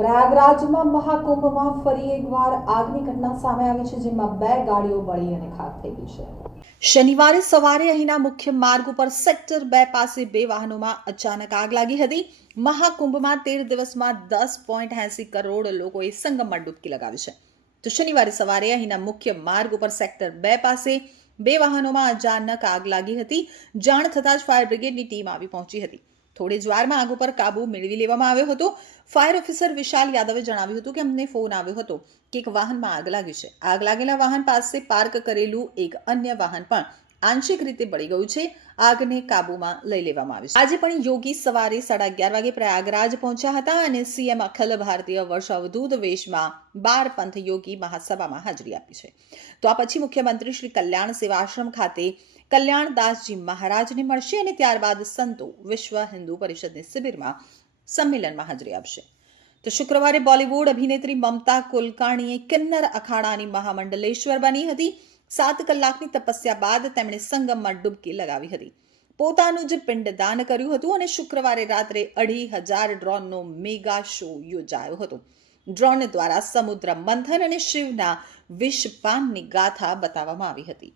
પ્રયાગરાજમાં મહાકુંભમાં ફરી એકવાર આગની ઘટના સામે આવી છે, જેમાં બે ગાડીઓ બળી અને ખાક થઈ ગઈ છે. શનિવારે સવારે અહીંના મુખ્ય માર્ગ ઉપર સેક્ટર બે પાસે બે વાહનોમાં અચાનક આગ લાગી હતી. મહાકુંભમાં તેર દિવસમાં દસ પોઈન્ટ એસી કરોડ લોકોએ સંગમમાં ડૂબકી લગાવી છે. તો શનિવારે સવારે અહીંના મુખ્ય માર્ગ ઉપર સેક્ટર બે પાસે બે વાહનોમાં અચાનક આગ લાગી હતી. જાણ થતાં જ ફાયર બ્રિગેડની ટીમ આવી પહોંચી હતી. થોડી જ વારમાં આગ ઉપર કાબુ મેળવી લેવામાં આવ્યો હતો. ફાયર ઓફિસર વિશાલ યાદવે જણાવ્યું હતું કે અમને ફોન આવ્યો હતો કે એક વાહનમાં આગ લાગી છે. આગ લાગેલા વાહન પાસે પાર્ક કરેલું એક અન્ય વાહન પણ આંશિક રીતે બળી ગયું છે. આગને કાબૂમાં લઈ લેવામાં આવી છે. આજે પણ યોગી સવારે સાડા અગિયાર વાગે પ્રયાગરાજ પહોંચ્યા હતા અને સીએમ અખિલ ભારતીય વર્ષાવધૂત વેશમાં બાર પંથ યોગી મહાસભામાં હાજરી આપી છે. તો આ પછી મુખ્યમંત્રી શ્રી કલ્યાણ સેવાશ્રમ ખાતે કલ્યાણદાસજી મહારાજને મળશે અને ત્યારબાદ સંતો વિશ્વ હિન્દુ પરિષદની શિબિરમાં સંમેલનમાં હાજરી આપશે. તો શુક્રવારે બોલિવૂડ અભિનેત્રી મમતા કુલકાણીએ કિન્નર અખાડાની મહામંડલેશ્વર બની હતી. સાત કલાકની તપસ્યા બાદ તેમણે સંગમમાં ડૂબકી લગાવી હતી. પોતાનું જ પિંડદાન કર્યું હતું અને શુક્રવારે રાત્રે અઢી હજાર ડ્રોનનો મેગા શો યોજાયો હતો. ડ્રોન દ્વારા સમુદ્ર મંથન અને શિવના વિષપાનની ગાથા બતાવવામાં આવી હતી.